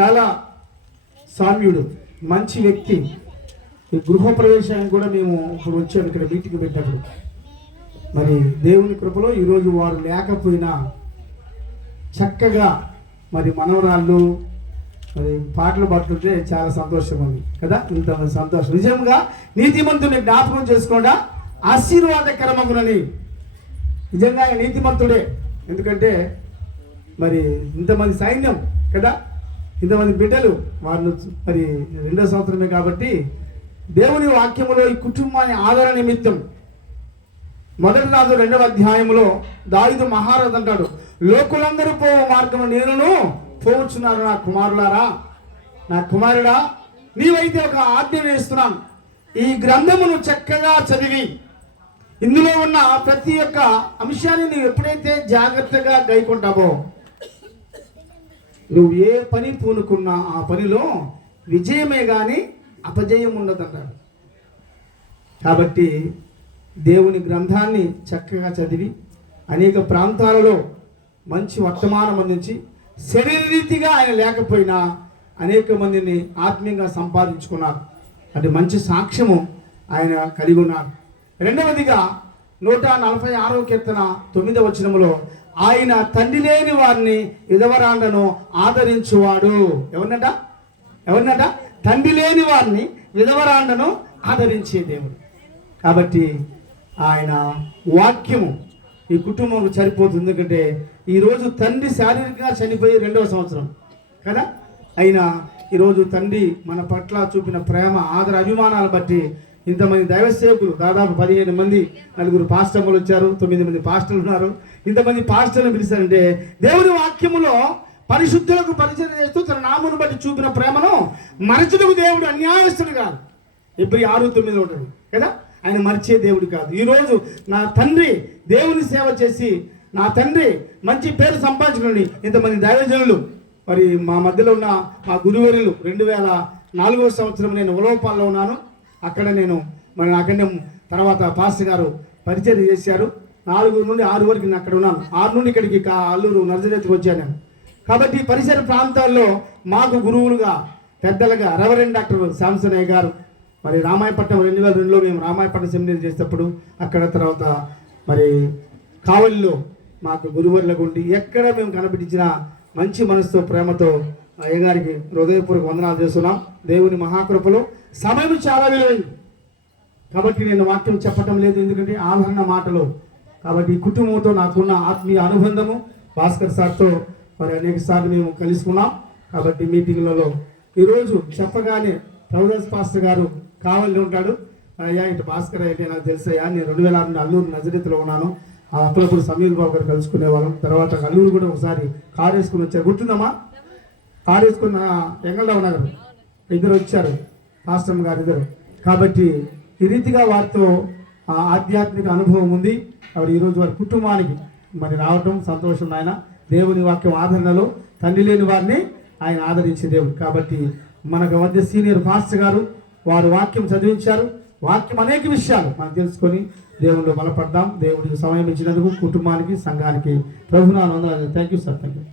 చాలా సామ్యుడు మంచి వ్యక్తి. ఈ గృహ కూడా మేము ఇప్పుడు వచ్చాము ఇక్కడ మీటింగ్ పెట్టినప్పుడు. మరి దేవుని కృపలో ఈరోజు వారు లేకపోయినా చక్కగా మరి మనవరాళ్ళు మరి పాటలు పడుతుంటే చాలా సంతోషం ఉంది. కదా? ఇంత సంతోషం. నిజంగా నీతిమంతుని జ్ఞాపకం చేసుకోండా. ఆశీర్వాదకరమగునని. నిజంగా నీతిమంతుడే. ఎందుకంటే మరి ఇంతమంది సైన్యం కదా? ఇంతమంది బిడ్డలు వారిని మరి రెండో సంవత్సరమే కాబట్టి దేవుని వాక్యములో ఈ కుటుంబాన్ని ఆదరణ నిమిత్తం మొదటి రాజు రెండవ అధ్యాయంలో దాయుదు మహారాజు అంటాడు లోకులందరూ పోవు మార్గం నేనును పోవచ్చున్నారు నా కుమారులారా నా కుమారుడా నీవైతే ఒక ఆజ్ఞ వేస్తున్నాను. ఈ గ్రంథమును చక్కగా చదివి ఇందులో ఉన్న ప్రతి ఒక్క అంశాన్ని నువ్వు ఎప్పుడైతే జాగ్రత్తగా గైకుంటావో నువ్వు ఏ పని పూనుకున్నా ఆ పనిలో విజయమే కానీ అపజయం ఉండదంటాడు కాబట్టి దేవుని గ్రంథాన్ని చక్కగా చదివి అనేక ప్రాంతాలలో మంచి వర్తమానం అందించి శరీరరీతిగా ఆయన లేకపోయినా అనేక మందిని ఆత్మీయంగా సంపాదించుకున్నారు. అంటే మంచి సాక్ష్యము ఆయన కలిగి ఉన్నారు. రెండవదిగా నూట నలభై ఆరవ కీర్తన తొమ్మిదవ వచనములో ఆయన తండ్రి లేని వారిని విధవరాండను ఆదరించువాడు. ఎవరినట? ఎవరినట? తండ్రి లేని వారిని విధవరాండను ఆదరించే దేవుడు. కాబట్టి ఆయన వాక్యము ఈ కుటుంబం సరిపోతుంది. ఎందుకంటే ఈరోజు తండ్రి శారీరకంగా చనిపోయి రెండవ సంవత్సరం కదా? అయినా ఈరోజు తండ్రి మన పట్ల చూపిన ప్రేమ ఆదర అభిమానాలు బట్టి ఇంతమంది దైవ సేవకులు దాదాపు పదిహేను మంది నలుగురు పాస్టర్లు వచ్చారు తొమ్మిది మంది పాస్టర్లు ఉన్నారు. ఇంతమంది పాస్టర్లు పిలిచారంటే దేవుని వాక్యములో పరిశుద్ధులకు పరిచయం చేస్తూ తన నామును బట్టి చూపిన ప్రేమను మరచుటకు దేవుడు అన్యాయస్తుడు కాదు. ఇప్పుడు ఆరు తొమ్మిది ఉంటాడు కదా? ఆయన మర్చే దేవుడు కాదు. ఈరోజు నా తండ్రి దేవుని సేవ చేసి నా తండ్రి మంచి పేరు సంపాదించుకుని ఇంతమంది దైవజనులు మరి మా మధ్యలో ఉన్న మా గురువరులు రెండు వేల నాలుగవ సంవత్సరం నేను ఉలవపాల్లో ఉన్నాను. అక్కడ నేను మరి నాకంటే తర్వాత పాస్టర్ గారు పరిచయం చేశారు. నాలుగు నుండి ఆరు వరకు నేను అక్కడ ఉన్నాను. ఆరు నుండి ఇక్కడికి అల్లూరు నర్జరేతికి వచ్చాను నేను. కాబట్టి పరిసర ప్రాంతాల్లో మాకు గురువులుగా పెద్దలుగా రెవరెండ్ డాక్టర్ శాంసనయ్య గారు మరి రామాయపట్నం రెండు వేల రెండులో మేము రామాయపట్నం సెమినార్ చేసేటప్పుడు అక్కడ తర్వాత మరి కావలిలో మాకు గురువర్లకు ఉండి ఎక్కడ మేము కనిపించిన మంచి మనసుతో ప్రేమతో అయ్యగారికి హృదయపూర్వక వందనాలు చేస్తున్నాం. దేవుని మహాకృపలో సమయం చాలా విలువైంది కాబట్టి నేను వాక్యం చెప్పటం లేదు ఎందుకంటే ఆదరణ మాటలు. కాబట్టి ఈ కుటుంబంతో నాకున్న ఆత్మీయ అనుబంధము భాస్కర్ సార్తో మరి అనేక సార్లు మేము కలుసుకున్నాం. కాబట్టి మీటింగ్లలో ఈరోజు చెప్పగానే ప్రౌడస్ పాస్టర్ గారు కావాలని ఉంటాడు. అయ్యా ఇటు భాస్కర్ అయితే నాకు తెలుసయ్యా నేను రెండు వేల ఆరు అల్లూరు నజరితలో ఉన్నాను. ఆ అప్పుడప్పుడు సమీర్ బాబు గారు కలుసుకునే వాళ్ళం. తర్వాత అల్లూరు కూడా ఒకసారి కారు వేసుకుని వచ్చారు. గుర్తుందమ్మా? కారు వేసుకున్న ఎంగళరావు నగర్. ఇద్దరు వచ్చారు. పాస్టమ్ గారు ఇద్దరు. కాబట్టి ఈ రీతిగా వారితో ఆ ఆధ్యాత్మిక అనుభవం ఉంది. ఆవిడ ఈరోజు వారి కుటుంబానికి మరి రావటం సంతోషం ఆయన దేవుని వాక్యం ఆదరణలో తండ్రి లేని వారిని ఆయన ఆదరించే దేవుడు. కాబట్టి మనకు మధ్య సీనియర్ పాస్టర్ గారు వారు వాక్యం చదివించారు. వాక్యం అనేక విషయాలు మనం తెలుసుకొని దేవుళ్ళు బలపడ్డాం. దేవుడికి సమయం ఇచ్చినందుకు కుటుంబానికి సంఘానికి ప్రభునాను thank you sir thank you